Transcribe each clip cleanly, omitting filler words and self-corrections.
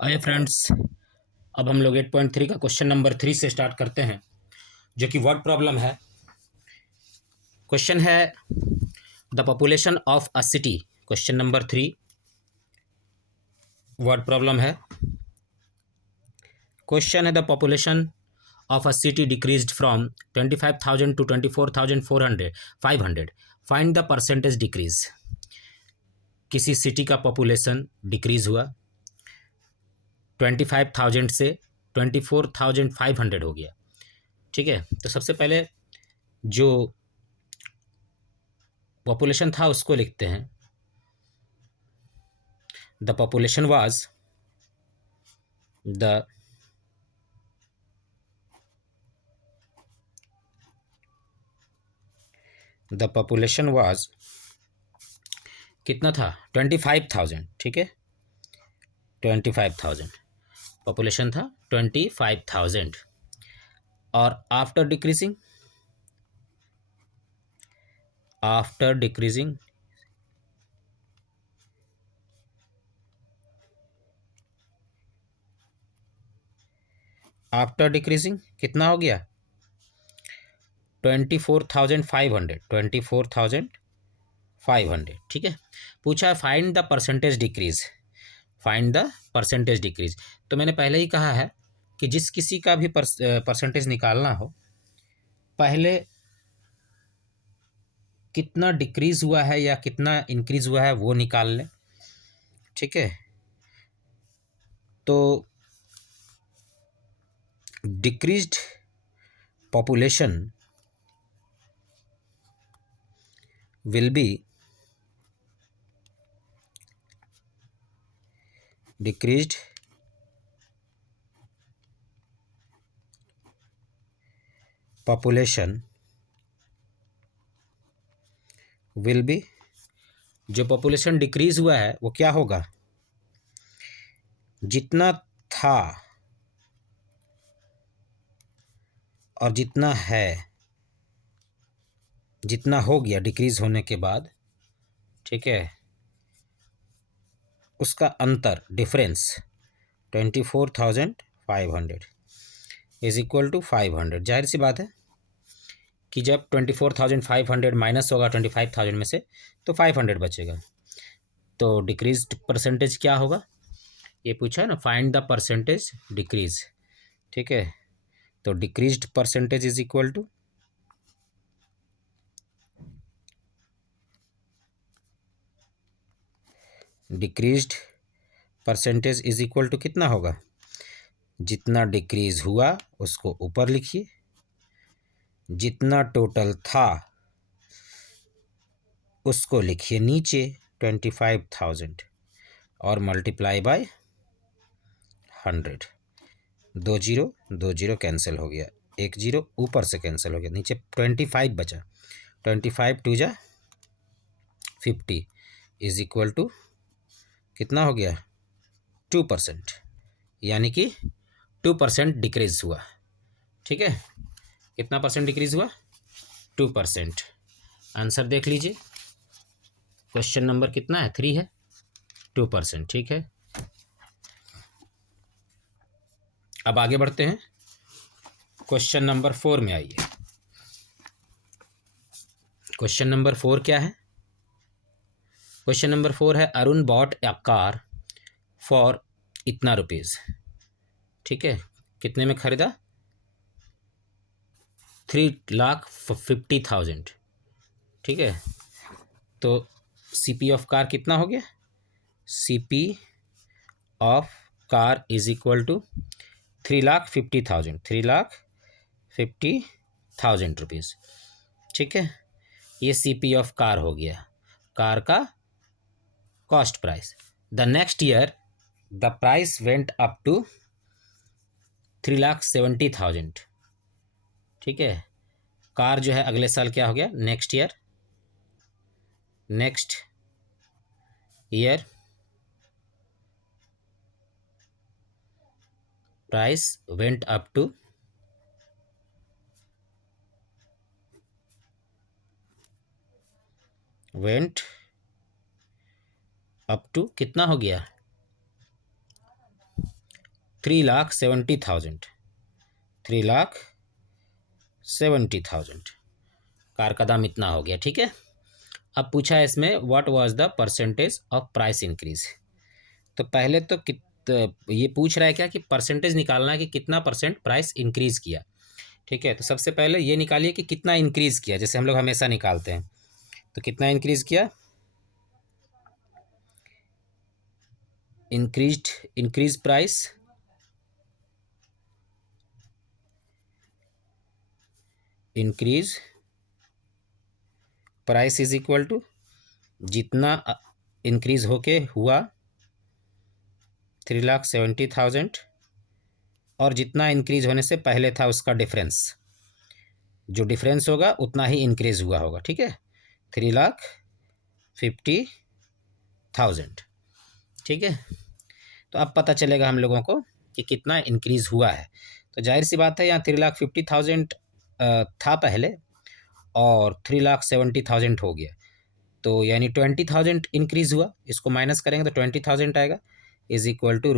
आइए फ्रेंड्स, अब हम लोग 8.3 का क्वेश्चन नंबर 3 से स्टार्ट करते हैं, जो कि वर्ड प्रॉब्लम है। क्वेश्चन है the population of a city. Question number 3 word problem है। क्वेश्चन है the population of a city decreased from 25,000 to 24,400 500। Find the percentage decrease. किसी सिटी का पॉपुलेशन डिक्रीज हुआ 25,000 से 24,500 हो गया। ठीक है, तो सबसे पहले जो पॉपुलेशन था उसको लिखते हैं। The population was the population was कितना था 25,000। ठीक है, 25,000 पॉपुलेशन था 25,000। और आफ्टर डिक्रीजिंग कितना हो गया 24,500। ठीक है, पूछा है फाइंड द परसेंटेज डिक्रीज। तो मैंने पहले ही कहा है कि जिस किसी का भी परसेंटेज निकालना हो, पहले कितना डिक्रीज हुआ है या कितना इंक्रीज हुआ है वो निकाल लें। ठीक है, तो decreased population will be decreased population will be, जो पॉपुलेशन डिक्रीज हुआ है वो क्या होगा, जितना था और जितना है, जितना हो गया डिक्रीज होने के बाद, ठीक है, उसका अंतर डिफरेंस 24,500 इज इक्वल टू 500। जाहिर सी बात है कि जब 24,500 माइनस होगा 25,000 में से तो 500 बचेगा। तो डिक्रीज्ड परसेंटेज क्या होगा, ये पूछा है ना, फाइंड द परसेंटेज डिक्रीज। ठीक है, तो decreased percentage is equal to कितना होगा, जितना डिक्रीज हुआ उसको ऊपर लिखिए, जितना टोटल था उसको लिखिए नीचे 25,000 और मल्टीप्लाई बाय 100। 2 जीरो कैंसिल हो गया, 1 जीरो ऊपर से कैंसिल हो गया, नीचे 25 बचा। 25 टू जा 50 इज इक्वल टू कितना हो गया 2%, यानी कि 2% डिक्रीज हुआ। ठीक है, कितना परसेंट डिक्रीज हुआ 2%। आंसर देख लीजिए, क्वेश्चन नंबर कितना है 3 है, 2%। ठीक है, अब आगे बढ़ते हैं, क्वेश्चन नंबर 4 में आइए। क्वेश्चन नंबर 4 क्या है, क्वेश्चन नंबर 4 है Arun bought a car for इतना रुपीज़। ठीक है, कितने में खरीदा 3,50,000। ठीक है, तो CP ऑफ कार कितना हो गया, CP of car is equal to 3,50,000 rupees. ठीक है, ये CP ऑफ कार हो गया, कार का cost price. The next year the price went up to 3,70,000। ठीक है, कार जो है अगले साल क्या हो गया, next year price went up to कितना हो गया 3,70,000, 3,70,000 कार का दाम इतना हो गया। ठीक है, अब पूछा है इसमें what was the percentage of price increase. तो पहले तो ये पूछ रहा है क्या कि परसेंटेज निकालना है कि कितना परसेंट प्राइस इंक्रीज किया। ठीक है, तो सबसे पहले ये निकालिए कि कितना इंक्रीज किया, जैसे हम लोग हमेशा निकालते हैं। तो कितना इंक्रीज किया, increase price, increase price is equal to जितना इंक्रीज होके हुआ 3,70,000 और जितना इंक्रीज होने से पहले था उसका डिफरेंस, जो डिफरेंस होगा उतना ही इंक्रीज हुआ होगा। ठीक है, 3,50,000। ठीक है, तो अब पता चलेगा हम लोगों को कि कितना इंक्रीज हुआ है। तो जाहिर सी बात है यहाँ 3,50,000 था पहले और 3,70,000 हो गया, तो यानी 20,000 इंक्रीज हुआ। इसको माइनस करेंगे तो 20,000 आएगा, इज इक्वल टू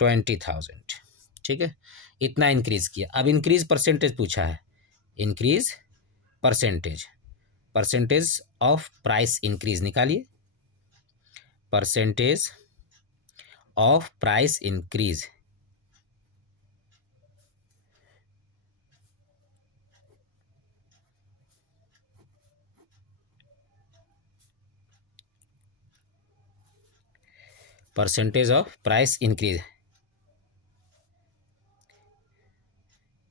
₹20,000। ठीक है, इतना इंक्रीज किया। अब इंक्रीज परसेंटेज पूछा है, increase percentage, percentage of price increase निकालिए, percentage of price increase. Percentage of price increase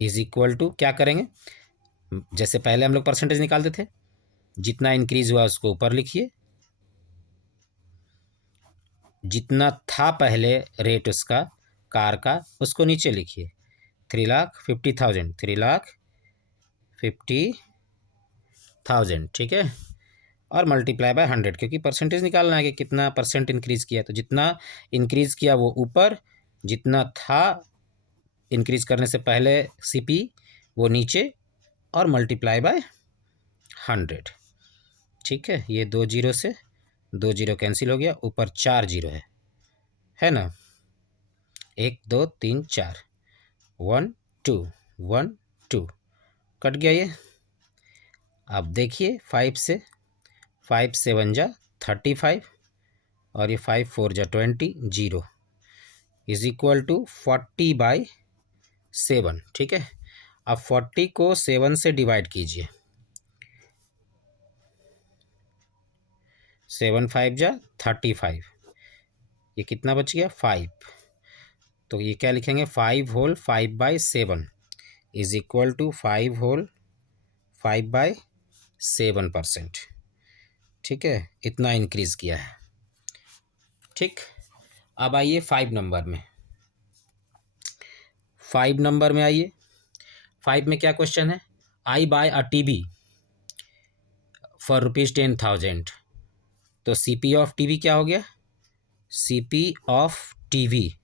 is equal to, क्या करेंगे, जैसे पहले हम लोग परसेंटेज निकालते थे, जितना इंक्रीज हुआ उसको ऊपर लिखिए, जितना था पहले रेट उसका कार का उसको नीचे लिखिए, 3,50,000, 3,50,000। ठीक है, और मल्टीप्लाई बाय 100, क्योंकि परसेंटेज निकालना है कि कितना परसेंट इंक्रीज किया। तो जितना इंक्रीज किया वो ऊपर, जितना था इंक्रीज करने से पहले सीपी वो नीचे, और मल्टीप्लाई बाय 100। ठीक है, ये 2 जीरो से 2 जीरो कैंसिल हो गया, ऊपर 4 जीरो है ना, 1 2 3 4, 1 2 1 2 कट गया ये। अब देखिए 5 से 5 7 जा 35 और ये 5 4 जा 20, 0 इज इक्वल टू 40/7। ठीक है, अब 40 को 7 से डिवाइड कीजिए, 7 5 जा 35, ये कितना बच गया 5। तो ये क्या लिखेंगे, 5 whole 5/7 is equal to 5 whole 5/7%। ठीक है, इतना इंक्रीज किया है। ठीक, अब आइए 5 नंबर में, 5 नंबर में आइए। 5 में क्या क्वेश्चन है, आई बाय अ टीवी फॉर ₹10,000। तो सीपी ऑफ टीवी क्या हो गया, सीपी ऑफ टीवी,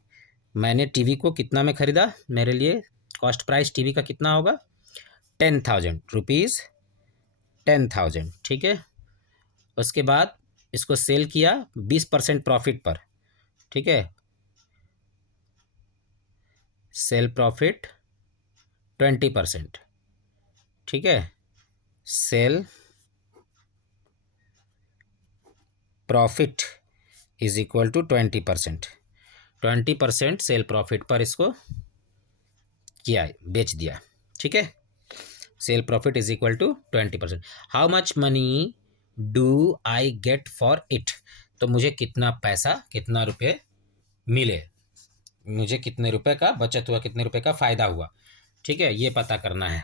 मैंने टीवी को कितना में खरीदा, मेरे लिए कॉस्ट प्राइस टीवी का कितना होगा, 10,000 रुपीज़, 10,000। ठीक है, उसके बाद इसको सेल किया 20% प्रॉफिट पर। ठीक है, सेल प्रॉफिट 20%। ठीक है, sale profit is equal to 20%, 20% sale profit पर इसको किया, बेच दिया। ठीक है, sale profit is equal to 20%। How much money do I get for it, तो मुझे कितना पैसा, कितना रुपये मिले, मुझे कितने रुपए का बचत हुआ, कितने रुपए का फ़ायदा हुआ। ठीक है, ये पता करना है।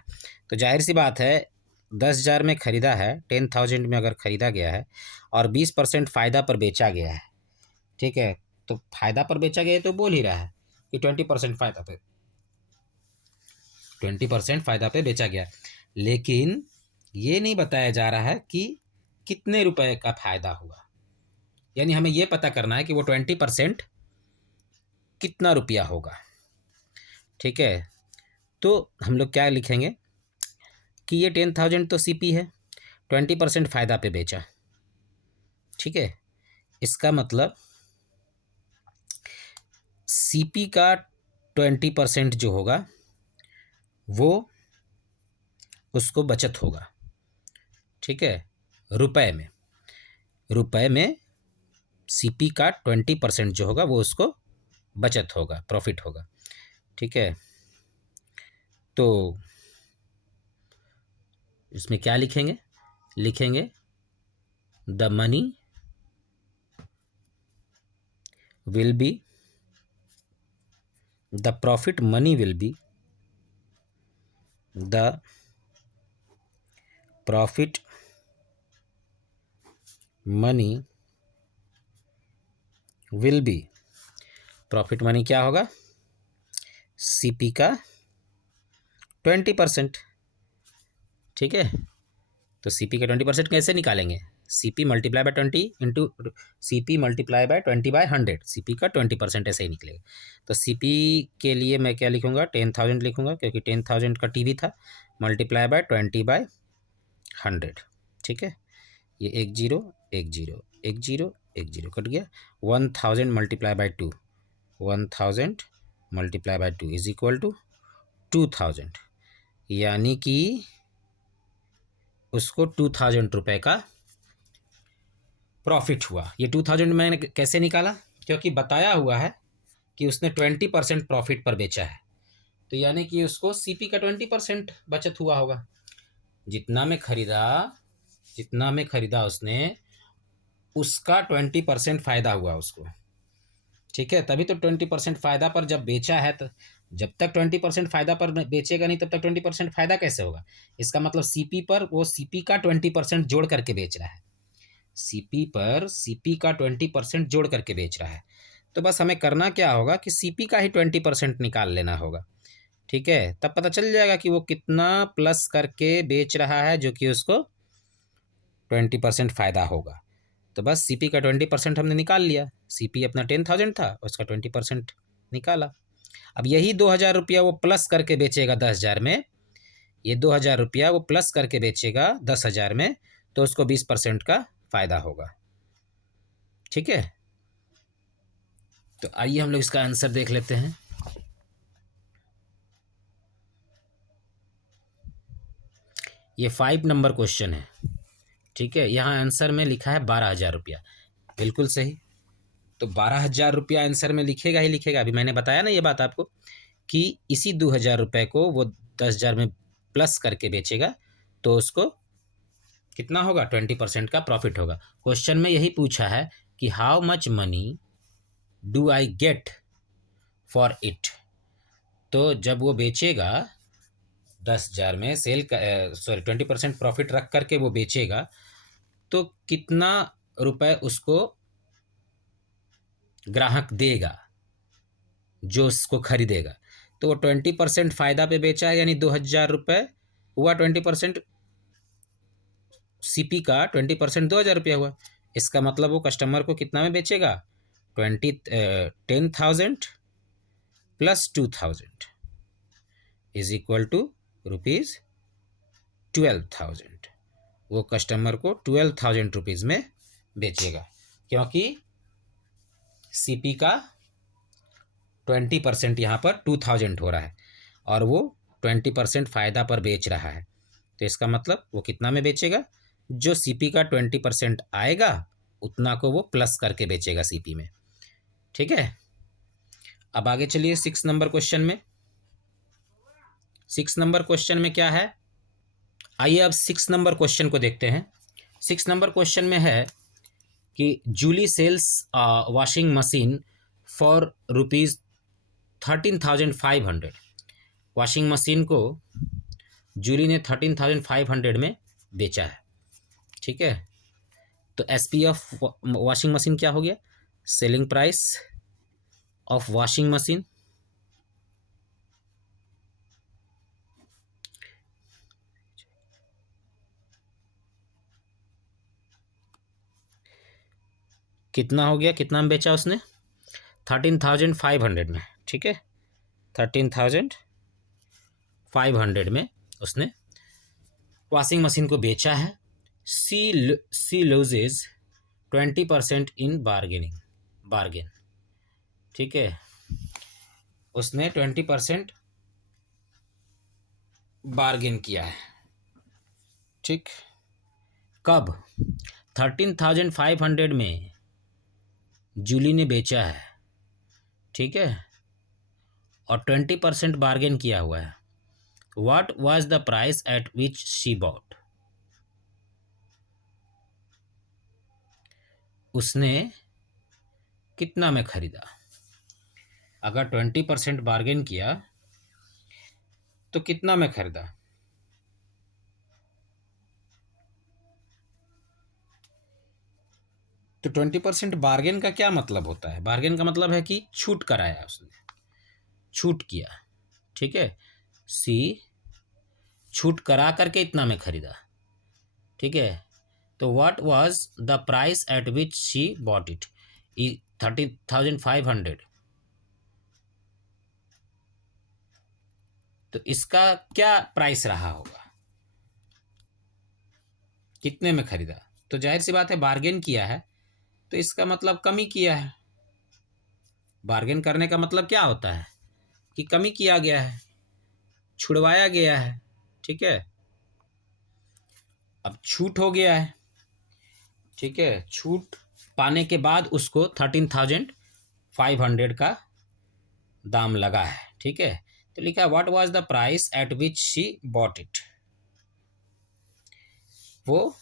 तो जाहिर सी बात है 10,000 में ख़रीदा है, 10,000 में अगर ख़रीदा गया है और 20% फ़ायदा पर बेचा गया है। ठीक है, तो फ़ायदा पर बेचा गया है तो बोल ही रहा है कि 20% फ़ायदा पे, 20% फ़ायदा पे बेचा गया, लेकिन ये नहीं बताया जा रहा है कि कितने रुपए का फ़ायदा हुआ। यानी हमें ये पता करना है कि वो 20% कितना रुपया होगा। ठीक है, तो हम लोग क्या लिखेंगे कि ये 10,000 तो सीपी है, 20% फ़ायदा पे बेचा। ठीक है, इसका मतलब सीपी का 20% जो होगा वो उसको बचत होगा, ठीक है, रुपए में सीपी का 20% जो होगा वो उसको बचत होगा, प्रॉफिट होगा, ठीक है। तो इसमें क्या लिखेंगे, the money will be, the profit money will be, the profit money will be, profit money क्या होगा, सीपी का 20%, ठीक है। तो सीपी का 20% कैसे निकालेंगे, CP multiply by 20 into CP multiply by 20/100, CP का 20% ऐसे ही निकलेगा। तो सीपी के लिए मैं क्या लिखूंगा, 10,000 लिखूंगा क्योंकि 10,000 का टीवी था, मल्टीप्लाई बाय 20/100, ठीक है। ये 1 0 1 0 1 0 1 0 कट गया। 1000 multiply by 2, 1000 multiply by 2 is equal to 2000, यानी कि उसको 2000 रुपये का प्रॉफिट हुआ। ये 2000 मैंने कैसे निकाला, क्योंकि बताया हुआ है कि उसने 20% प्रॉफिट पर बेचा है, तो यानी कि उसको सीपी का 20% बचत हुआ होगा। जितना में खरीदा उसने, उसका 20% फ़ायदा हुआ उसको, ठीक है। तभी तो 20% फ़ायदा पर जब बेचा है, तो जब तक 20% फ़ायदा पर बेचेगा नहीं तब तक 20% फ़ायदा कैसे होगा। इसका मतलब सीपी पर वो सीपी का 20% जोड़ करके बेच रहा है, सीपी पर सीपी का 20% जोड़ करके बेच रहा है। तो बस हमें करना क्या होगा कि सीपी का ही 20% निकाल लेना होगा, ठीक है। तब पता चल जाएगा कि वो कितना प्लस करके बेच रहा है जो कि उसको 20% फ़ायदा होगा। तो बस सीपी का 20% हमने निकाल लिया, सीपी अपना 10,000 था, उसका 20% निकाला। अब यही 2,000 रुपया वो प्लस करके बेचेगा 10,000 में, ये 2,000 रुपया वो प्लस करके बेचेगा 10,000 में, तो उसको 20% का फ़ायदा होगा, ठीक है। तो आइए हम लोग इसका आंसर देख लेते हैं। ये 5 नंबर क्वेश्चन है, ठीक है। यहाँ आंसर में लिखा है 12,000 रुपया, बिल्कुल सही। तो 12,000 रुपया आंसर में लिखेगा ही लिखेगा। अभी मैंने बताया ना ये बात आपको कि इसी 2,000 रुपये को वो 10,000 में प्लस करके बेचेगा, तो उसको कितना होगा, 20% का प्रॉफिट होगा। क्वेश्चन में यही पूछा है कि how much money do I get for it. तो जब वो बेचेगा 10,000 में, 20% प्रॉफिट रख करके वो बेचेगा, तो कितना रुपए उसको ग्राहक देगा जो उसको खरीदेगा। तो वो 20% फ़ायदा पे बेचा है, यानी 2,000 रुपये हुआ, 20% सीपी का 20% 2,000 रुपया हुआ। इसका मतलब वो कस्टमर को कितना में बेचेगा, 10,000 plus 2,000 is equal to rupees 12,000। वो कस्टमर को 12,000 रुपीज़ में बेचेगा, क्योंकि सीपी का 20% यहाँ पर 2,000 हो रहा है और वो 20% फ़ायदा पर बेच रहा है। तो इसका मतलब वो कितना में बेचेगा, जो सीपी का 20% आएगा उतना को वो प्लस करके बेचेगा सीपी में, ठीक है। अब आगे चलिए 6 नंबर क्वेश्चन में। 6 नंबर क्वेश्चन में क्या है, आइए अब 6 नंबर क्वेश्चन को देखते हैं। 6 नंबर क्वेश्चन में है कि Julie sells washing machine for rupees 13,500। Washing machine को जूली ने 13,500 में बेचा है, ठीक है। तो एसपी ऑफ वॉशिंग मशीन क्या हो गया, selling price of washing machine कितना हो गया, कितना में बेचा उसने, 13,500 में, ठीक है। 13,500 में उसने वॉशिंग मशीन को बेचा है। सी लूजेज 20% इन बार्गेन, ठीक है। उसने 20% बार्गेन किया है। ठीक, कब? 13,500 में जूली ने बेचा है, ठीक है, और 20% बार्गेन किया हुआ है। What was the price at which she bought? उसने कितना में खरीदा? अगर 20% बार्गेन किया तो कितना में खरीदा? तो 20% बार्गेन का क्या मतलब होता है? बार्गेन का मतलब है कि छूट कराया उसने, छूट किया, ठीक है। सी छूट करा करके इतना में खरीदा, ठीक है। तो what was the price at which she bought it? 30,500। तो इसका क्या प्राइस रहा होगा, कितने में खरीदा? तो जाहिर सी बात है बार्गेन किया है तो इसका मतलब कमी किया है। बार्गेन करने का मतलब क्या होता है कि कमी किया गया है, छुड़वाया गया है, ठीक है। अब छूट हो गया है, ठीक है, छूट पाने के बाद उसको 13,500 का दाम लगा है, ठीक है। तो लिखा है what was the price at which she bought it, वो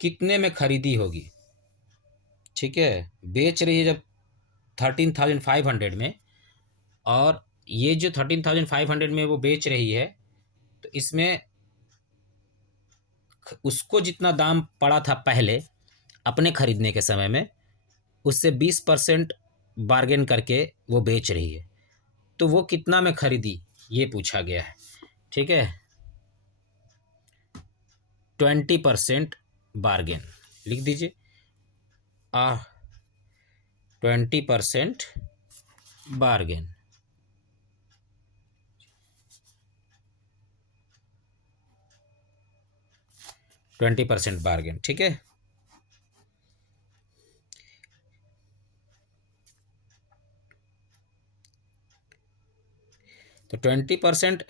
कितने में खरीदी होगी, ठीक है। बेच रही है जब 13,500 में, और ये जो 13,500 में वो बेच रही है, तो इसमें उसको जितना दाम पड़ा था पहले अपने खरीदने के समय में, उससे 20% बार्गेन करके वो बेच रही है। तो वो कितना में खरीदी ये पूछा गया है, ठीक है। 20% बार्गेन लिख दीजिए। 20% बार्गेन, 20% बार्गेन, ठीक है। तो 20%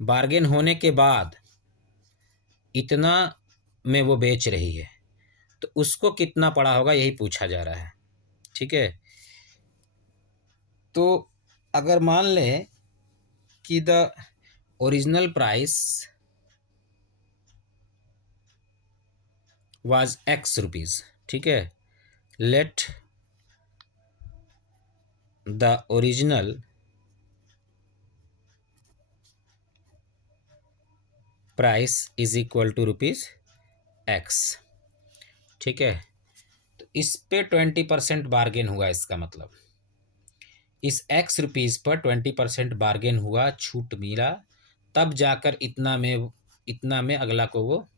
बार्गेन होने के बाद इतना में वो बेच रही है, तो उसको कितना पड़ा होगा यही पूछा जा रहा है, ठीक है। तो अगर मान लें कि the original price was x rupees, ठीक है, let the original price is equal to rupees x, ठीक है। तो इस पे 20% बार्गेन हुआ, इसका मतलब इस एक्स रुपीज़ पर 20% बार्गेन हुआ, छूट मिला, तब जाकर इतना में अगला को वो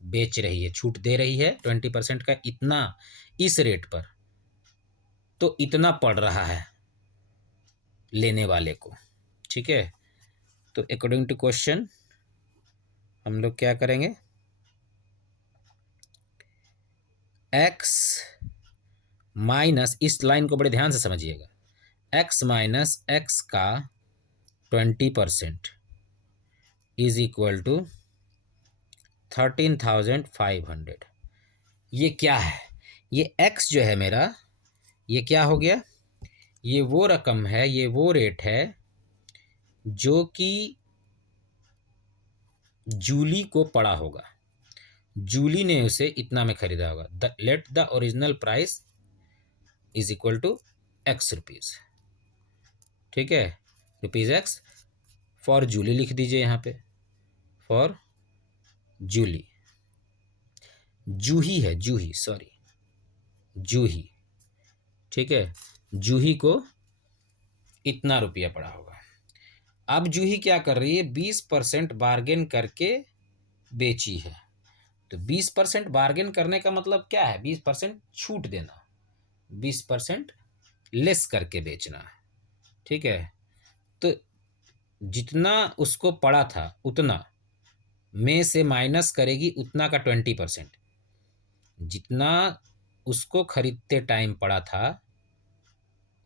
बेच रही है, छूट दे रही है 20% का, इतना इस रेट पर, तो इतना पड़ रहा है लेने वाले को, ठीक है। तो अकॉर्डिंग टू क्वेश्चन हम लोग क्या करेंगे, एक्स माइनस, इस लाइन को बड़े ध्यान से समझिएगा, एक्स माइनस एक्स का 20% इज इक्वल टू 13,500। ये क्या है, ये एक्स जो है मेरा, ये क्या हो गया, ये वो रकम है, ये वो रेट है जो कि जूली को पड़ा होगा, जूली ने उसे इतना में खरीदा होगा। Let the original price is equal to x rupees, ठीक है, रुपीज़ एक्स फॉर जूली लिख दीजिए यहाँ पे, फॉर जूली, जूही है, जूही, सॉरी, जूही, ठीक है, जूही को इतना रुपया पड़ा होगा। अब जूही क्या कर रही है, 20% बार्गेन करके बेची है। तो 20% बार्गेन करने का मतलब क्या है, 20% छूट देना, 20% लेस करके बेचना, ठीक है। तो जितना उसको पड़ा था उतना में से माइनस करेगी उतना का 20%, जितना उसको खरीदते टाइम पड़ा था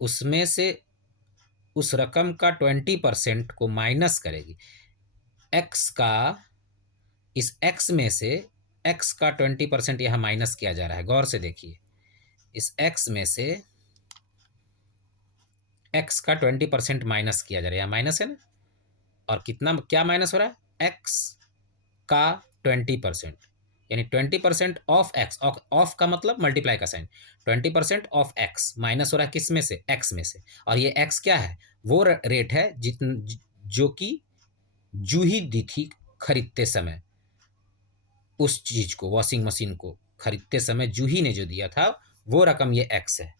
उसमें से उस रकम का 20% को माइनस करेगी। एक्स का, इस एक्स में से एक्स का 20% यहाँ माइनस किया जा रहा है, गौर से देखिए। इस एक्स में से एक्स का 20% माइनस किया जा रहा है, यहाँ माइनस है ना, और कितना क्या माइनस हो रहा है, एक्स का 20%, यानी 20% ऑफ एक्स, ऑफ का मतलब मल्टीप्लाई का साइन, 20% ऑफ एक्स माइनस हो रहा है किस में से, एक्स में से। और ये एक्स क्या है, वो रेट है जो कि जूही दी थी खरीदते समय, उस चीज को, वॉशिंग मशीन को खरीदते समय जूही ने जो दिया था वो रकम ये एक्स है,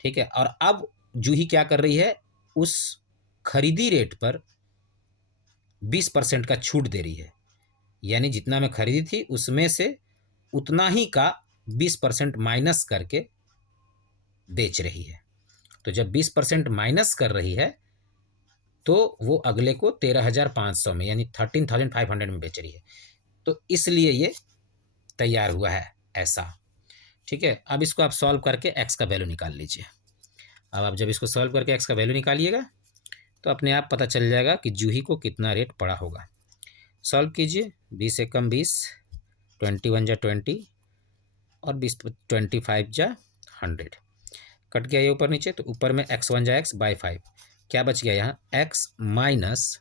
ठीक है। और अब जूही क्या कर रही है, उस खरीदी रेट पर 20% का छूट दे रही है, यानी जितना मैं खरीदी थी उसमें से उतना ही का 20% माइनस करके बेच रही है। तो जब 20% माइनस कर रही है तो वो अगले को 13,500 में, यानी 13,500 में बेच रही है। तो इसलिए ये तैयार हुआ है ऐसा, ठीक है। अब इसको आप सॉल्व करके एक्स का वैल्यू निकाल लीजिए। अब आप जब इसको सॉल्व करके एक्स का वैल्यू निकालिएगा तो अपने आप पता चल जाएगा कि जूही को कितना रेट पड़ा होगा। सॉल्व कीजिए, 20 से कम 20, 21 जा 20 और 20 25 जा 100, कट गया ये ऊपर नीचे, तो ऊपर में x1 जा x बाई 5, क्या बच गया यहाँ, x minus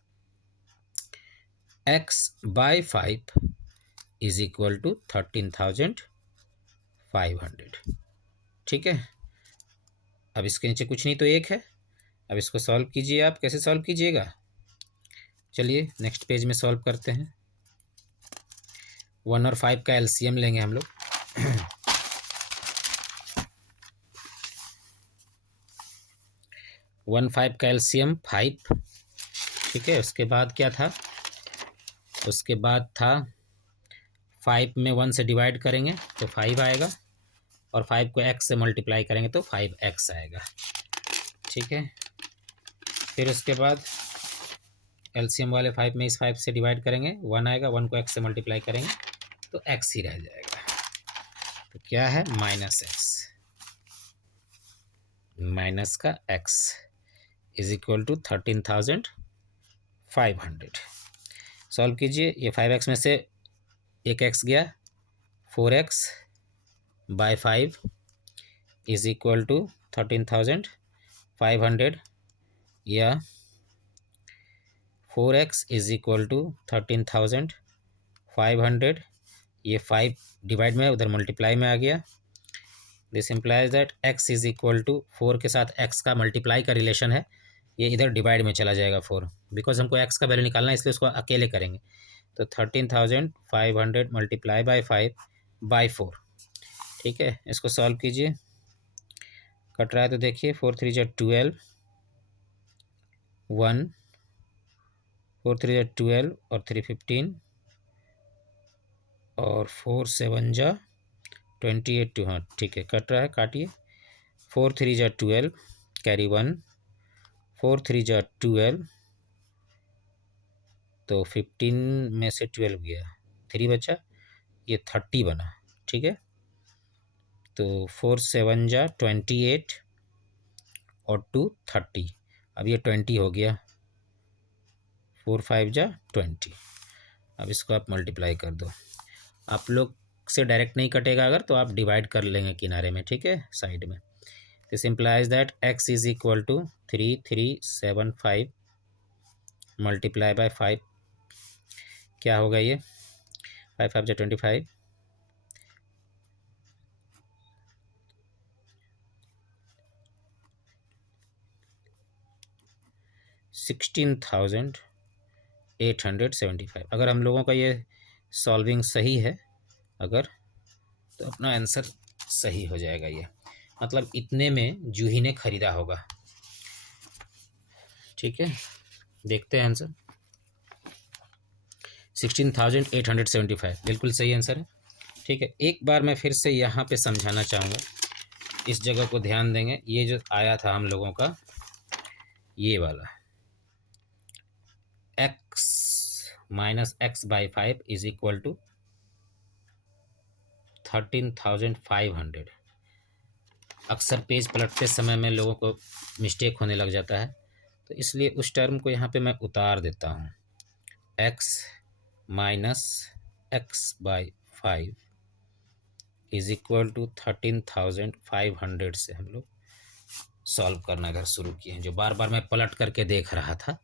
x by 5 is equal to 13,500, ठीक है। अब इसके नीचे कुछ नहीं तो एक है। अब इसको सॉल्व कीजिए, आप कैसे सॉल्व कीजिएगा, चलिए नेक्स्ट पेज में सॉल्व करते हैं। 1 और 5 का एलसीएम लेंगे हम लोग। 1 5 का एलसीएम 5, ठीक है। उसके बाद क्या था, उसके बाद था 5 में 1 से डिवाइड करेंगे तो 5 आएगा, और 5 को x से मल्टीप्लाई करेंगे तो 5x आएगा, ठीक है। फिर उसके बाद एलसीएम वाले 5 में इस 5 से डिवाइड करेंगे, 1 आएगा, 1 को x से मल्टीप्लाई करेंगे तो x ही रह जाएगा। तो क्या है, माइनस एक्स, माइनस का x is equal to 13,500। Solve कीजिए, ये 5x में से एक x गया, 4x bye 5 is equal to 13,500, या 4x इज इक्वल टू 13,500, ये 5 डिवाइड में उधर मल्टीप्लाई में आ गया। This implies that x is equal to 4 के साथ x का मल्टीप्लाई का रिलेशन है, ये इधर डिवाइड में चला जाएगा 4, बिकॉज हमको x का वैल्यू निकालना है इसलिए उसको अकेले करेंगे। तो 13,500 मल्टीप्लाई बाई 5 बाई 4, ठीक है। इसको सॉल्व कीजिए, कट रहा है तो देखिए, 4 3 जा 12, 1, 4 3 जा 12 और 3 15, और 4 7 जा 28, हाँ ठीक है, कट रहा है, काटिए। 4 3 जा 12, कैरी 1, 4 3 जा 12, तो 15 में से 12 गया, 3 बचा, ये 30 बना, ठीक है। तो 4 7 जा 28 और 2 30, अब ये 20 हो गया, 4 5 जा 20। अब इसको आप मल्टीप्लाई कर दो, आप लोग से डायरेक्ट नहीं कटेगा अगर, तो आप डिवाइड कर लेंगे किनारे में, ठीक है, साइड में। This implies that x is equal to 3375 multiply by 5, क्या होगा ये, 5 5 जा 25, 16,875। अगर हम लोगों का ये सॉल्विंग सही है अगर, तो अपना आंसर सही हो जाएगा। ये मतलब इतने में जूही ने खरीदा होगा, ठीक है। देखते हैं आंसर, 16,875 बिल्कुल सही आंसर है, ठीक है। एक बार मैं फिर से यहाँ पे समझाना चाहूँगा, इस जगह को ध्यान देंगे। ये जो आया था हम लोगों का, ये वाला x minus x by 5 is equal to 13,500, अक्सर पेज पलटते समय में लोगों को मिस्टेक होने लग जाता है, तो इसलिए उस टर्म को यहाँ पे मैं उतार देता हूँ। x minus x by 5 is equal to 13,500 से हम लोग सॉल्व करना इधर शुरू किए हैं। जो बार बार मैं पलट करके देख रहा था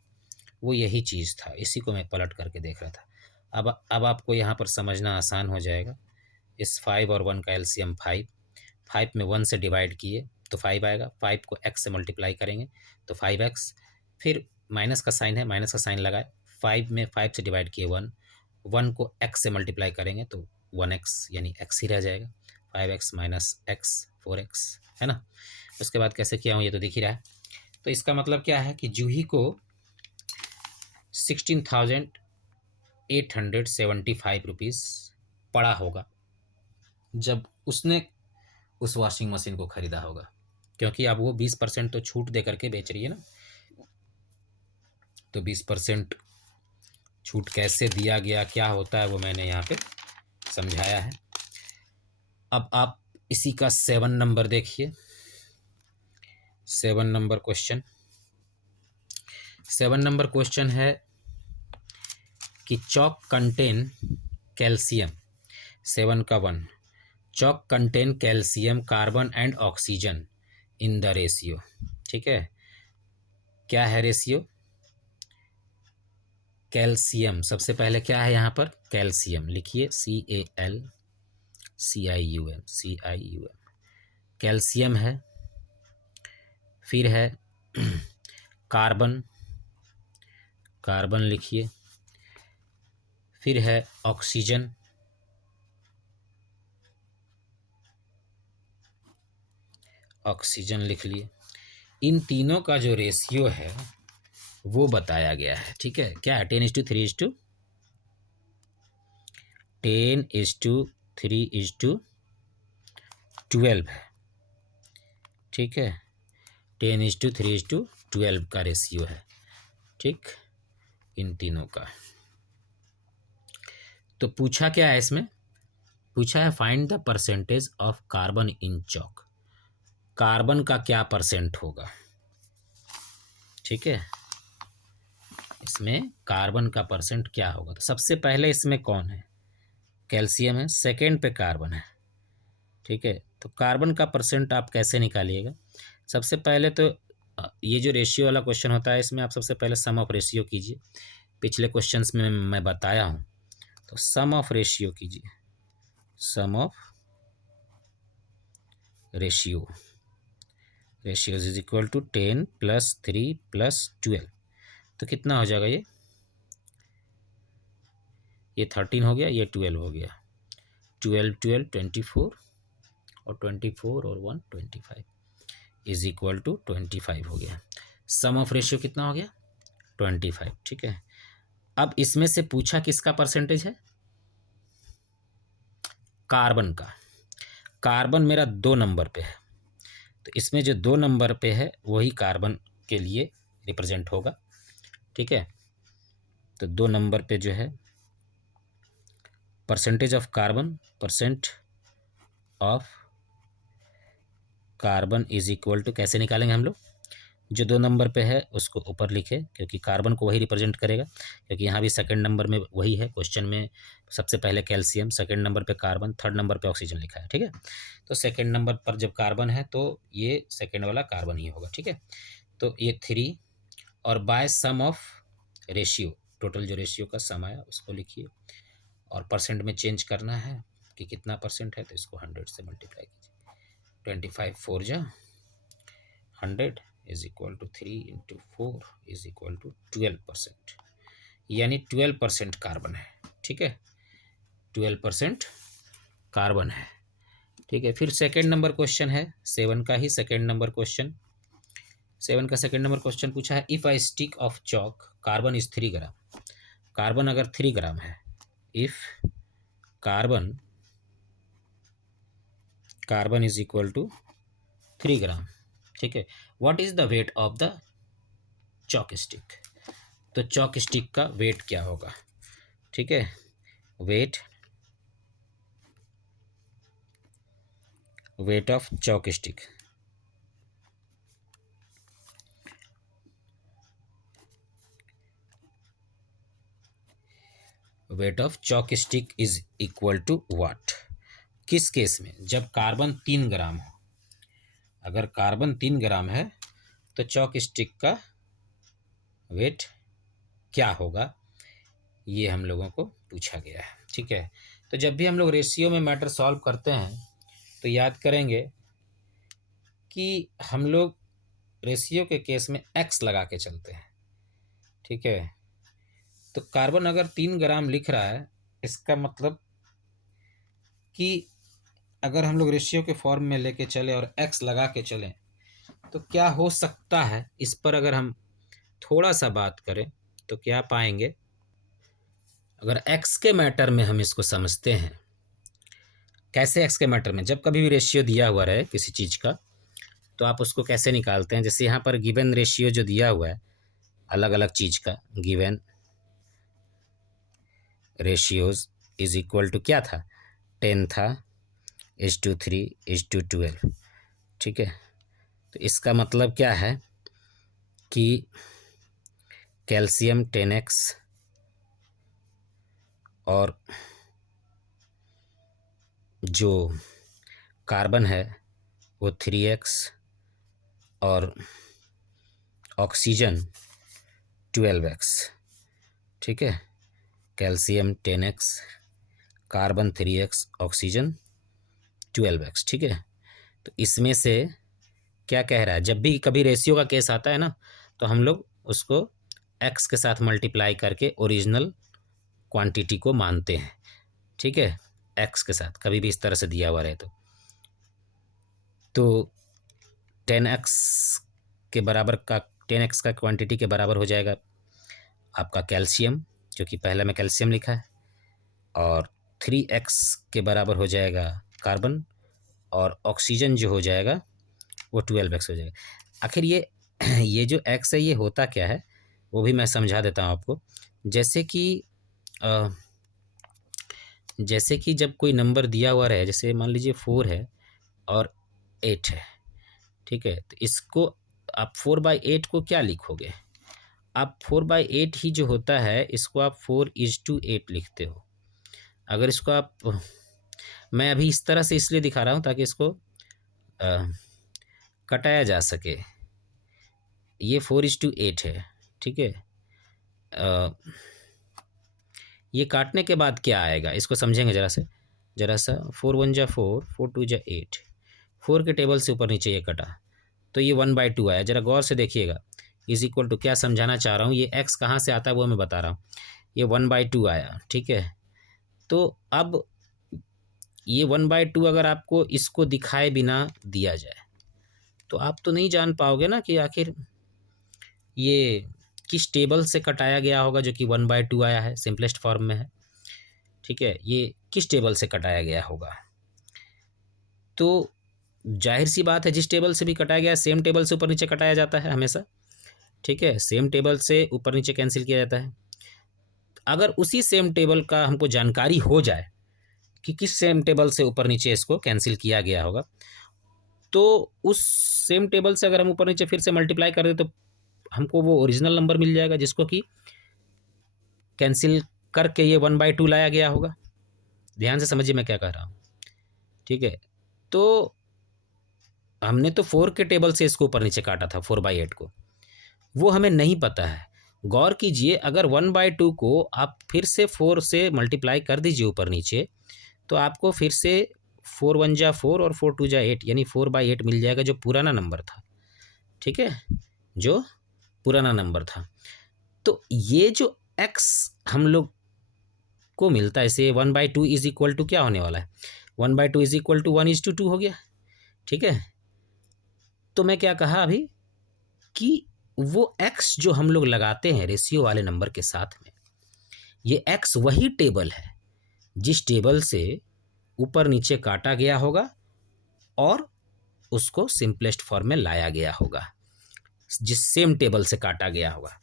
वो यही चीज़ था, इसी को मैं पलट करके देख रहा था। अब आपको यहाँ पर समझना आसान हो जाएगा। इस 5 और 1 का एलसीएम 5 में 1 से डिवाइड किए तो 5 आएगा, 5 को x से मल्टीप्लाई करेंगे तो 5x, फिर माइनस का साइन है, माइनस का साइन लगाए, 5 में 5 से डिवाइड किए 1 को x से मल्टीप्लाई करेंगे तो 1x यानी x ही रह जाएगा। 5x माइनस x 4x है ना। उसके बाद कैसे किया हूँ ये तो दिख ही रहा है। तो इसका मतलब क्या है कि जूही को 16,875 रुपीज़ पड़ा होगा जब उसने उस वॉशिंग मशीन को ख़रीदा होगा, क्योंकि अब वो 20% तो छूट दे करके बेच रही है ना। तो 20% छूट कैसे दिया गया, क्या होता है, वो मैंने यहाँ पे समझाया है। अब आप इसी का 7 नंबर देखिए। 7 नंबर क्वेश्चन, 7 नंबर क्वेश्चन है कि चॉक कंटेन कैल्शियम, 7 का 1, chalk contain calcium carbon and oxygen in the ratio. ठीक है, क्या है रेशियो? कैल्शियम, सबसे पहले क्या है यहाँ पर? कैल्शियम लिखिए, CALCIUM, कैल्शियम है। फिर है कार्बन, कार्बन लिखिए। फिर है ऑक्सीजन, ऑक्सीजन लिख लिए। इन तीनों का जो रेशियो है वो बताया गया है। ठीक है, क्या है? 10:3:10:3 12 है। ठीक है, 10:3:12 का रेशियो है। ठीक, इन तीनों का। तो पूछा क्या है इसमें? पूछा है find the percentage of carbon in chalk. Carbon का क्या परसेंट होगा? ठीक है, इसमें कार्बन का परसेंट क्या होगा? तो सबसे पहले इसमें कौन है? कैल्शियम है, सेकेंड पे कार्बन है। ठीक है, तो कार्बन का परसेंट आप कैसे निकालिएगा? सबसे पहले तो ये जो रेशियो वाला क्वेश्चन होता है इसमें आप सबसे पहले सम ऑफ रेशियो कीजिए। पिछले क्वेश्चंस में मैं बताया हूँ, तो सम ऑफ रेशियो कीजिए। Sum of ratio, ratios is equal to 10 + 3 + 12। तो कितना हो जाएगा? ये 13 हो गया, ये 12 हो गया। 12 12 24 और 24 और 1 25 इज इक्वल टू 25 हो गया। सम ऑफ रेशियो कितना हो गया? 25। ठीक है, अब इसमें से पूछा किसका परसेंटेज है? कार्बन का। कार्बन मेरा 2 नंबर पे है, तो इसमें जो 2 नंबर पे है वही कार्बन के लिए रिप्रेजेंट होगा। ठीक है, तो 2 नंबर पे जो है percentage of carbon, percent of carbon is equal to, कैसे निकालेंगे हम लोग? जो 2 नंबर पे है उसको ऊपर लिखे, क्योंकि कार्बन को वही रिप्रेजेंट करेगा, क्योंकि यहाँ भी सेकंड नंबर में वही है। क्वेश्चन में सबसे पहले कैल्शियम, सेकंड नंबर पे कार्बन, थर्ड नंबर पे ऑक्सीजन लिखा है। ठीक है, तो सेकंड नंबर पर जब कार्बन है तो ये सेकंड वाला कार्बन ही होगा। ठीक है, तो ये 3 और by sum of ratio, total जो रेशियो का सम आया उसको लिखिए और परसेंट में चेंज करना है कि कितना परसेंट है, तो इसको 100 से मल्टीप्लाई कीजिए। 25 4 जा 100 is equal to 3 × 4 is equal to 12%, यानी 12% कार्बन है। ठीक है, 12% कार्बन है। ठीक है, फिर सेकंड नंबर क्वेश्चन है 7 का ही सेकंड नंबर क्वेश्चन। 7 का सेकंड नंबर क्वेश्चन पूछा है if a stick of chalk carbon is 3 gram. Carbon अगर 3 ग्राम है, if carbon is equal to 3 gram. ठीक है, what is the weight of the chalk stick? तो चॉक स्टिक का weight क्या होगा? ठीक है, weight of chalk stick weight of chalk stick is equal to what? किस केस में? जब कार्बन 3 ग्राम हो। अगर कार्बन 3 ग्राम है तो चॉक स्टिक का वेट क्या होगा, ये हम लोगों को पूछा गया है। ठीक है, तो जब भी हम लोग रेशियो में मैटर सॉल्व करते हैं तो याद करेंगे कि हम लोग रेशियो के केस में x लगा के चलते हैं। ठीक है, तो कार्बन अगर 3 ग्राम लिख रहा है, इसका मतलब कि अगर हम लोग रेशियो के फॉर्म में लेके चले और x लगा के चलें तो क्या हो सकता है, इस पर अगर हम थोड़ा सा बात करें तो क्या पाएंगे। अगर x के मैटर में हम इसको समझते हैं, कैसे x के मैटर में, जब कभी भी रेशियो दिया हुआ रहे किसी चीज़ का तो आप उसको कैसे निकालते हैं। जैसे यहाँ पर गिवन रेशियो जो दिया हुआ है अलग अलग चीज़ का, given ratios is equal to क्या था, 10 था, 1:3 1:12। ठीक है, तो इसका मतलब क्या है कि कैल्शियम 10x और जो कार्बन है वो 3x और ऑक्सीजन 12x। ठीक है, calcium 10x, carbon 3x, oxygen 12x। ठीक है, तो इसमें से क्या कह रहा है, जब भी कभी रेशियो का केस आता है ना तो हम लोग उसको x के साथ मल्टीप्लाई करके ओरिजिनल क्वांटिटी को मानते हैं। ठीक है, x के साथ कभी भी इस तरह से दिया हुआ रहे तो 10x के बराबर का 10x का क्वांटिटी के बराबर हो जाएगा आपका कैल्शियम, क्योंकि पहले में कैल्शियम लिखा है, और 3x के बराबर हो जाएगा कार्बन, और ऑक्सीजन जो हो जाएगा वो 12x हो जाएगा। आखिर ये जो x है ये होता क्या है वो भी मैं समझा देता हूँ आपको। जैसे कि जब कोई नंबर दिया हुआ रहे, जैसे मान लीजिए 4 है और 8 है। ठीक है, तो इसको आप 4/8 को क्या लिखोगे, आप 4/8 ही जो होता है इसको आप 4:8 लिखते हो। अगर इसको आप, मैं अभी इस तरह से इसलिए दिखा रहा हूँ ताकि इसको कटाया जा सके। ये 4:8 है। ठीक है, ये काटने के बाद क्या आएगा इसको समझेंगे जरा सा। 4 1 जा 4, 4 2 जा 8, 4 के टेबल से ऊपर नीचे ये कटा तो ये 1/2 आया। जरा गौर से देखिएगा, इज इक्वल टू क्या समझाना चाह रहा हूँ, ये x कहाँ से आता है वो मैं बता रहा हूँ। ये 1/2 आया। ठीक है, तो अब ये 1/2 अगर आपको इसको दिखाए बिना दिया जाए तो आप तो नहीं जान पाओगे ना कि आखिर ये किस टेबल से कटाया गया होगा जो कि 1/2 आया है, सिंपलेस्ट फॉर्म में है। ठीक है, ये किस टेबल से कटाया गया होगा, तो जाहिर सी बात है जिस टेबल से भी कटाया गया सेम टेबल से ऊपर नीचे कटाया जाता है हमेशा। ठीक है, सेम टेबल से ऊपर नीचे कैंसिल किया जाता है। अगर उसी सेम टेबल का हमको जानकारी हो जाए कि किस सेम टेबल से ऊपर नीचे इसको कैंसिल किया गया होगा, तो उस सेम टेबल से अगर हम ऊपर नीचे फिर से मल्टीप्लाई कर दें तो हमको वो ओरिजिनल नंबर मिल जाएगा जिसको कि कैंसिल करके ये 1/2 लाया गया होगा। ध्यान से समझिए मैं क्या कह रहा हूँ। ठीक है, तो हमने तो 4 के टेबल से इसको ऊपर नीचे काटा था 4/8 को, वो हमें नहीं पता है। गौर कीजिए, अगर 1/2 को आप फिर से 4 से मल्टीप्लाई कर दीजिए ऊपर नीचे तो आपको फिर से 4 1 जा 4 और 4 2 जा 8 यानी 4/8 मिल जाएगा, जो पुराना नंबर था। ठीक है, जो पुराना नंबर था। तो ये जो x हम लोग को मिलता है, इसे 1/2 इज इक्वल टू क्या होने वाला है, 1/2 इज इक्वल टू 1:2 हो गया। ठीक है, तो मैं क्या कहा अभी कि वो x जो हम लोग लगाते हैं रेशियो वाले नंबर के साथ में, ये x वही टेबल है जिस टेबल से ऊपर नीचे काटा गया होगा और उसको सिंपलेस्ट फॉर्म में लाया गया होगा, जिस सेम टेबल से काटा गया होगा।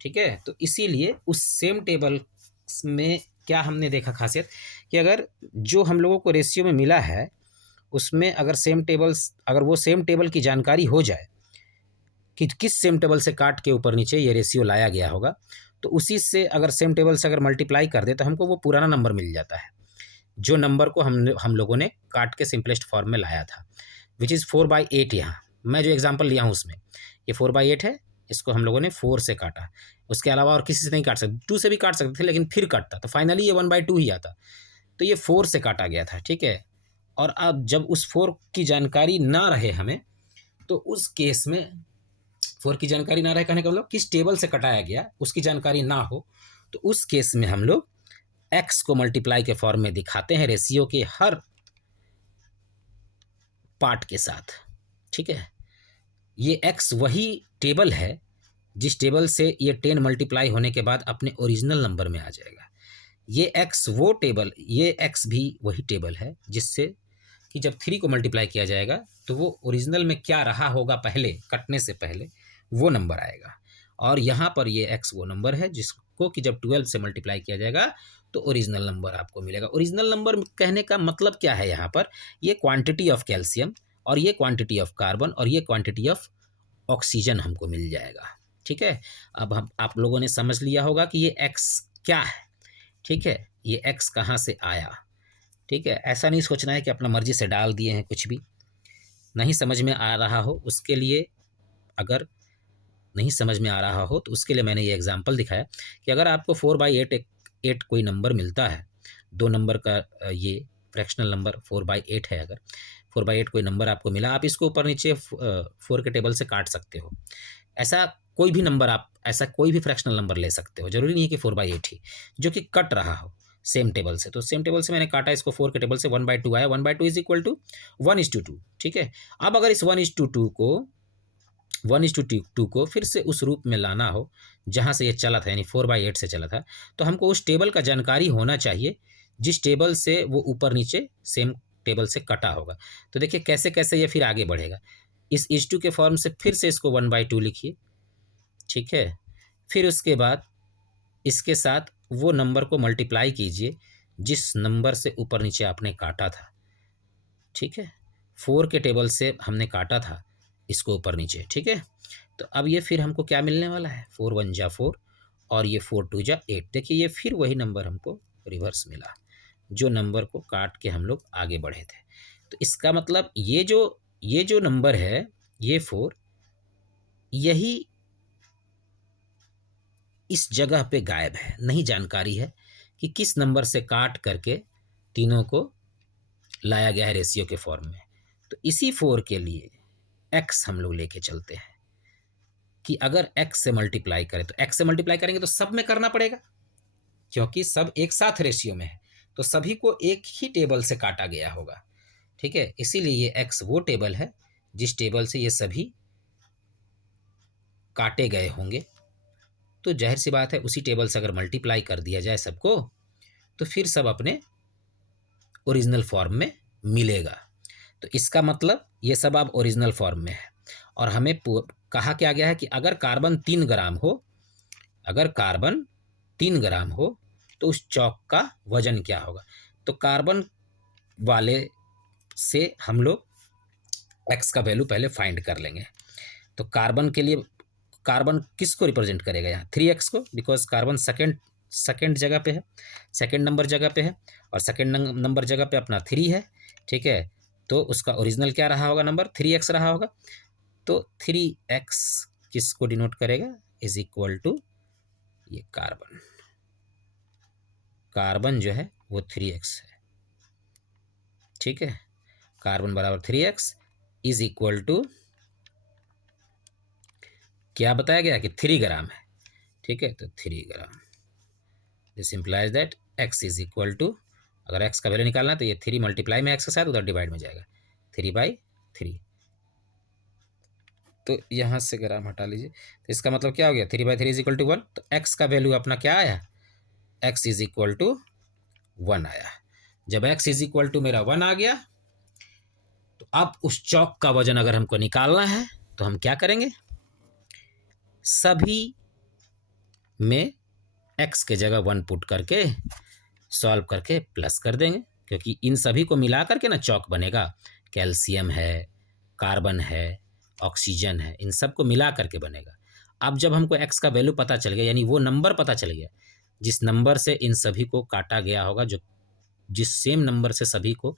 ठीक है, तो इसीलिए उस सेम टेबल में क्या हमने देखा खासियत कि अगर जो हम लोगों को रेशियो में मिला है उसमें अगर वो सेम टेबल की जानकारी हो जाए कि किस सेम टेबल से काट के ऊपर नीचे ये रेशियो लाया गया होगा, तो उसी से अगर सेम टेबल से अगर मल्टीप्लाई कर दे तो हमको वो पुराना नंबर मिल जाता है, जो नंबर को हम लोगों ने काट के सिंपलेस्ट फॉर्म में लाया था, विच इज़ 4/8। यहाँ मैं जो एग्जांपल लिया हूँ उसमें ये 4/8 है, इसको हम लोगों ने 4 से काटा, उसके अलावा और किसी से नहीं काट सकते, 2 से भी काट सकते थे लेकिन फिर कटता, तो फाइनली ये 1/2 ही आता, तो ये 4 से काटा गया था, ठीक है। और अब जब उस 4 की जानकारी ना रहे हमें, तो उस केस में 4 की जानकारी ना रहे कहने का मतलब किस टेबल से कटाया गया उसकी जानकारी ना हो, तो उस केस में हम लोग x को मल्टीप्लाई के फॉर्म में दिखाते हैं रेशियो के हर पार्ट के साथ, ठीक है। ये x वही टेबल है जिस टेबल से ये 10 मल्टीप्लाई होने के बाद अपने ओरिजिनल नंबर में आ जाएगा। ये x वो टेबल, ये x भी वही टेबल है जिससे कि जब 3 को मल्टीप्लाई किया जाएगा तो वो ओरिजिनल में क्या रहा होगा पहले कटने से पहले वो नंबर आएगा, और यहाँ पर ये x वो नंबर है जिसको कि जब 12 से मल्टीप्लाई किया जाएगा तो ओरिजिनल नंबर आपको मिलेगा। ओरिजिनल नंबर कहने का मतलब क्या है, यहाँ पर ये क्वांटिटी ऑफ कैल्शियम और ये क्वांटिटी ऑफ कार्बन और ये क्वांटिटी ऑफ ऑक्सीजन हमको मिल जाएगा, ठीक है। अब हम आप लोगों ने समझ लिया होगा कि ये x क्या है, ठीक है, ये x कहाँ से आया, ठीक है। ऐसा नहीं सोचना है कि अपना मर्जी से डाल दिए हैं, कुछ भी नहीं समझ में आ रहा हो उसके लिए, अगर नहीं समझ में आ रहा हो तो उसके लिए मैंने ये एग्जांपल दिखाया कि अगर आपको 4/8 कोई नंबर मिलता है, 2 नंबर का ये फ्रैक्शनल नंबर 4/8 है, अगर 4/8 कोई नंबर आपको मिला, आप इसको ऊपर नीचे 4 के टेबल से काट सकते हो। ऐसा कोई भी नंबर, आप ऐसा कोई भी फ्रैक्शनल नंबर ले सकते हो, जरूरी नहीं है कि 4/8 ही जो कि कट रहा हो सेम टेबल से। तो सेम टेबल से मैंने काटा इसको, 4 के टेबल से 1/2 आया, 1/2 इज इक्वल टू 1:2, ठीक है। अब अगर इस 1:2 को 1:2 को फिर से उस रूप में लाना हो जहाँ से ये चला था, यानी 4/8 से चला था, तो हमको उस टेबल का जानकारी होना चाहिए जिस टेबल से वो ऊपर नीचे सेम टेबल से कटा होगा। तो देखिए कैसे कैसे ये फिर आगे बढ़ेगा, इस इज टू के फॉर्म से फिर से इसको 1/2 लिखिए, ठीक है। फिर उसके बाद इसके साथ वो नंबर को मल्टीप्लाई कीजिए जिस नंबर से ऊपर नीचे आपने काटा था, ठीक है। 4 के टेबल से हमने काटा था इसको ऊपर नीचे, ठीक है। तो अब ये फिर हमको क्या मिलने वाला है, 4 1 जा 4 और ये 4 2 जा 8। देखिए ये फिर वही नंबर हमको रिवर्स मिला जो नंबर को काट के हम लोग आगे बढ़े थे। तो इसका मतलब ये जो नंबर है ये 4, यही इस जगह पे गायब है, नहीं जानकारी है कि किस नंबर से काट करके तीनों को लाया गया है रेशियो के फॉर्म में। तो इसी 4 के लिए x हम लोग लेके चलते हैं कि अगर x से मल्टीप्लाई करें, तो x से मल्टीप्लाई करेंगे तो सब में करना पड़ेगा क्योंकि सब एक साथ रेशियो में है, तो सभी को एक ही टेबल से काटा गया होगा, ठीक है। इसीलिए ये x वो टेबल है जिस टेबल से ये सभी काटे गए होंगे। तो जाहिर सी बात है उसी टेबल से अगर मल्टीप्लाई कर दिया जाए सबको तो फिर सब अपने ओरिजिनल फॉर्म में मिलेगा। तो इसका मतलब ये सब अब ओरिजिनल फॉर्म में है। और हमें कहा क्या गया है कि अगर कार्बन 3 ग्राम हो, अगर कार्बन 3 ग्राम हो तो उस चौक का वजन क्या होगा। तो कार्बन वाले से हम लोग x का वैल्यू पहले फाइंड कर लेंगे। तो कार्बन के लिए कार्बन किसको रिप्रेजेंट करेगा यहाँ, 3x को, बिकॉज कार्बन सेकेंड जगह पे है, सेकेंड नंबर जगह पे है और सेकेंड नंबर जगह पे अपना 3 है, ठीक है। तो उसका ओरिजिनल क्या रहा होगा, नंबर 3x रहा होगा। तो 3x किसको डिनोट करेगा, इज इक्वल टू ये कार्बन, कार्बन जो है वो 3x है, ठीक है। कार्बन बराबर 3x इज इक्वल टू क्या बताया गया कि 3 ग्राम है, ठीक है। तो 3 gram, this implies that x is equal to, अगर x का वैल्यू निकालना तो ये 3 मल्टीप्लाई में x के साथ उधर डिवाइड में जाएगा, 3/3। तो यहाँ से ग्राम हटा लीजिए, तो इसका मतलब क्या हो गया, 3/3 इज इक्वल टू 1। तो x का वैल्यू अपना क्या आया, x इज इक्वल टू 1 आया। जब x इज इक्वल टू मेरा 1 आ गया तो अब उस चौक का वजन अगर हमको निकालना है तो हम क्या करेंगे, सभी में x के जगह 1 पुट करके सॉल्व करके प्लस कर देंगे, क्योंकि इन सभी को मिला करके ना चौक बनेगा। कैल्शियम है, कार्बन है, ऑक्सीजन है, इन सब को मिला करके बनेगा। अब जब हमको x का वैल्यू पता चल गया, यानी वो नंबर पता चल गया जिस नंबर से इन सभी को काटा गया होगा, जो जिस सेम नंबर से सभी को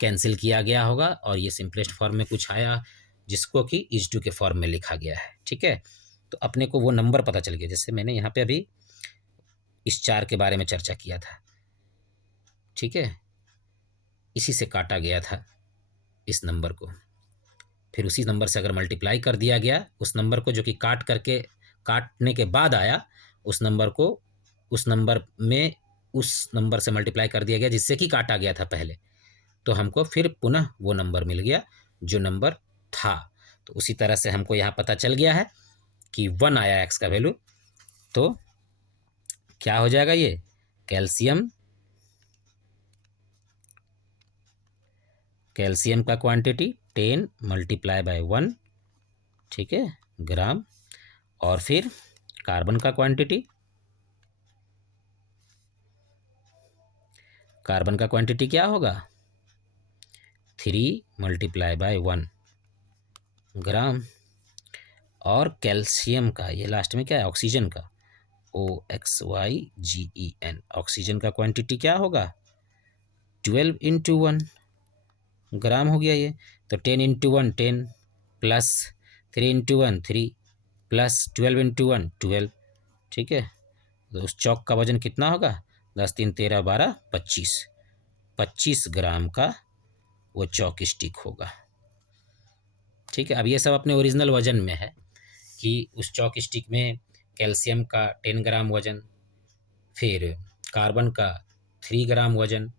कैंसिल किया गया होगा, और ये सिंपलेस्ट फॉर्म में कुछ आया जिसको कि इज टू के फॉर्म में लिखा गया है। ठीक है, तो अपने को वो नंबर पता चल गया, जैसे मैंने यहाँ पे अभी इस 4 के बारे में चर्चा किया था। ठीक है, इसी से काटा गया था इस नंबर को, फिर उसी नंबर से अगर मल्टीप्लाई कर दिया गया उस नंबर को, जो कि काटने के बाद आया, उस नंबर को उस नंबर में उस नंबर से मल्टीप्लाई कर दिया गया जिससे कि काटा गया था पहले, तो हमको फिर पुनः वो नंबर मिल गया जो नंबर था। तो उसी तरह से हमको यहाँ पता चल गया है कि 1 आया x का वैल्यू, तो क्या हो जाएगा ये कैल्शियम का क्वांटिटी 10 मल्टीप्लाई बाय 1, ठीक है, ग्राम, और फिर कार्बन का क्वांटिटी क्या होगा 3 मल्टीप्लाई बाय 1 ग्राम, और कैल्शियम का ये लास्ट में क्या है ऑक्सीजन का OXYGEN, ऑक्सीजन का क्वांटिटी क्या होगा 12 इंटू 1 ग्राम हो गया ये, तो 10 into 1 10 plus 3 into 1 3 plus 12 into 1 12। ठीक है, तो उस चौक का वजन कितना होगा 10 3 13 12 25 ग्राम का वो चौक स्टिक होगा। ठीक है, अब ये सब अपने ओरिजिनल वजन में है कि उस चौक स्टिक में कैल्शियम का 10 ग्राम वजन, फिर कार्बन का 3 ग्राम वजन,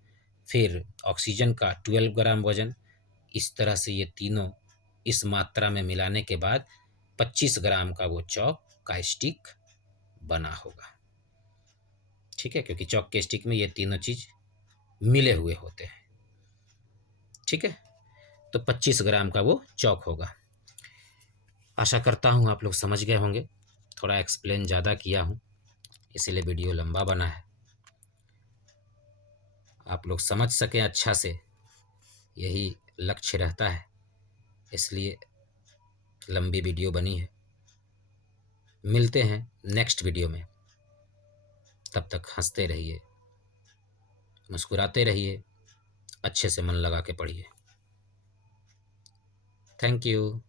फिर ऑक्सीजन का 12 ग्राम वजन, इस तरह से ये तीनों इस मात्रा में मिलाने के बाद 25 ग्राम का वो चौक का स्टिक बना होगा। ठीक है, क्योंकि चौक के स्टिक में ये तीनों चीज़ मिले हुए होते हैं। ठीक है, तो 25 ग्राम का वो चौक होगा। आशा करता हूँ आप लोग समझ गए होंगे, थोड़ा एक्सप्लेन ज़्यादा किया हूँ इसीलिए वीडियो लंबा बना है, आप लोग समझ सकें अच्छा से, यही लक्ष्य रहता है, इसलिए लंबी वीडियो बनी है। मिलते हैं नेक्स्ट वीडियो में, तब तक हंसते रहिए, मुस्कुराते रहिए, अच्छे से मन लगा के पढ़िए। Thank you.